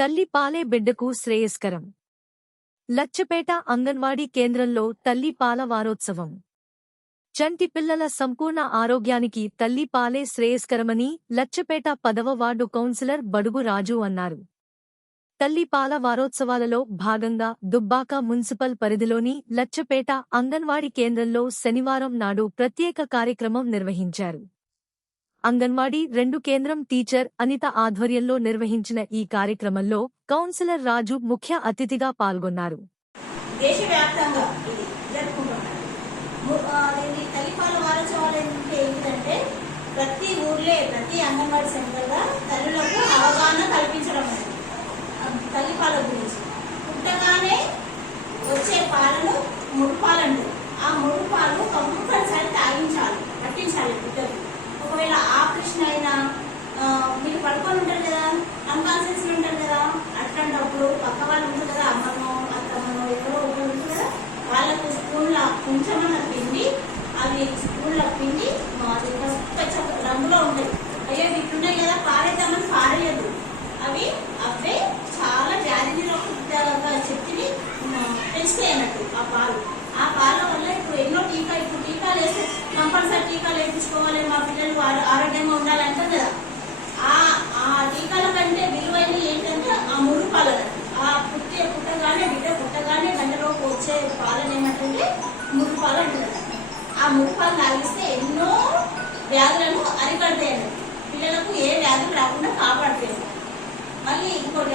తల్లి పాలే బిడ్డకు శ్రేయస్కరం. లచ్చపేట అంగన్వాడీ కేంద్రంలో తల్లి పాల వారోత్సవం. చంటి పిల్లల సంపూర్ణ ఆరోగ్యానికి తల్లి పాలే శ్రేయస్కరమని లచ్చపేట 10వ వార్డు కౌన్సిలర్ బడుగు రాజు అన్నారు. తల్లి పాల వారోత్సవాలలో భాగంగా దుబ్బాక మున్సిపల్ పరిధిలోని లచ్చపేట అంగన్వాడీ కేంద్రంలో శనివారం నాడు ప్రత్యేక కార్యక్రమం నిర్వహించారు. అంగన్వాడీ 2 కేంద్రం టీచర్ అనిత ఆధ్వర్యంలో నిర్వహించిన ఈ కార్యక్రమంలో కౌన్సిలర్ రాజు ముఖ్య అతిథిగా పాల్గొన్నారు. దేశవ్యాప్తంగా ఇది జరుపుకుంటున్నారు. తల్లిపాల వారోత్సవాలు ఏంటంటే ప్రతి ఊర్లే ప్రతి అంగన్వాడీ సెంటర్గా తల్లులకు అవగాహన కల్పించడం తల్లిపాల గురించి. పుట్టగానే వచ్చే పాలను ముడుపాలండి. ఆ ముడుపాలు కంపల్సరీ పట్టించాలి బిడ్డలు. ఒకవేళ ఆపరేషన్ అయినా మీరు పడుకొని ఉంటారు కదా, అన్కాన్షియస్ ఉంటారు కదా, అట్లాంటప్పుడు పక్క వాళ్ళు ఉంటారు కదా, అమ్మనో అత్తమ్మనో ఎవరో ఒకరు ఉంటారు కదా, వాళ్ళకు స్పూన్లో కొంచెమన్నా పిండి అవి స్పూన్లో పిండి అది పసుపు రంగులో ఉంటాయి. అయ్యో ఇట్లున్నాయి కదా పారేద్దామని పారేయదు. అవే చాలా వ్యాధి శక్తిని పెంచుతాయి అన్నట్టు ఆ పాల వల్ల ఇప్పుడు ఎన్నో టీకాలు వేస్తే కంపల్సరీ టీకాలు వేయించుకోవాలి, మా పిల్లలు ఆరోగ్యంగా ఉండాలంటారు కదా. ఆ టీకాల కంటే విలువైన ఏంటంటే ఆ మురు పాలన. ఆ పుట్టగానే బిడ్డ పుట్టగానే గంటలోకి వచ్చే పాలన ఏమంటే మురు పాలు అంటారు. ఆ మురు పాలు తాగిస్తే ఎన్నో వ్యాధులను అరికడతాయి. పిల్లలకు ఏ వ్యాధులు రాకుండా కాపాడుతాయి. మళ్ళీ ఇంకోటి